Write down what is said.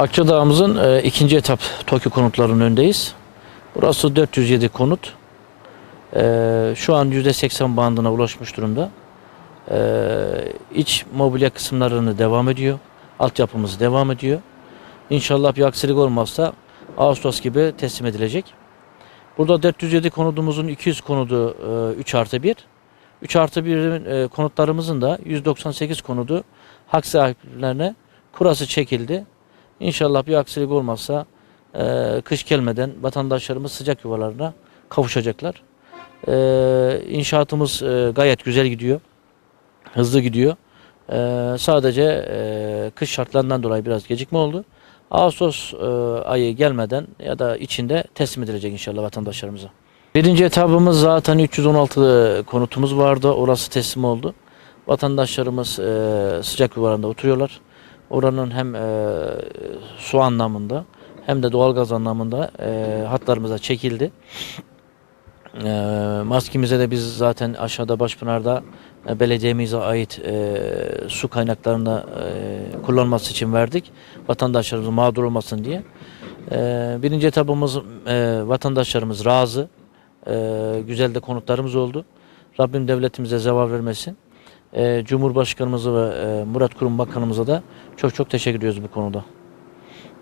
Akçadağ'ımızın e, ikinci etap TOKİ konutlarının önündeyiz. Burası 407 konut. E, şu an %80 bandına ulaşmış durumda. E, iç mobilya kısımlarını devam ediyor. Altyapımız devam ediyor. İnşallah bir aksilik olmazsa Ağustos gibi teslim edilecek. Burada 407 konudumuzun 200 konudu e, 3 artı 1. 3 artı 1 e, konutlarımızın da 198 konudu hak sahiplerine kurası çekildi. İnşallah bir aksilik olmazsa e, kış gelmeden vatandaşlarımız sıcak yuvalarına kavuşacaklar. E, inşaatımız e, gayet güzel gidiyor. Hızlı gidiyor. E, sadece e, kış şartlarından dolayı biraz gecikme oldu. Ağustos e, ayı gelmeden ya da içinde teslim edilecek inşallah vatandaşlarımıza. Birinci etabımız zaten 316 konutumuz vardı. Orası teslim oldu. Vatandaşlarımız e, sıcak yuvalarında oturuyorlar. Oranın hem e, su anlamında hem de doğalgaz anlamında e, hatlarımıza çekildi. E, maskemize de biz zaten aşağıda Başpınar'da e, belediyemize ait e, su kaynaklarını e, kullanması için verdik. Vatandaşlarımız mağdur olmasın diye. E, birinci etabımız e, vatandaşlarımız razı. E, güzel de konutlarımız oldu. Rabbim devletimize zeval vermesin. E, Cumhurbaşkanımıza ve e, Murat Kurum Bakanımıza da çok çok teşekkür ediyoruz bu konuda.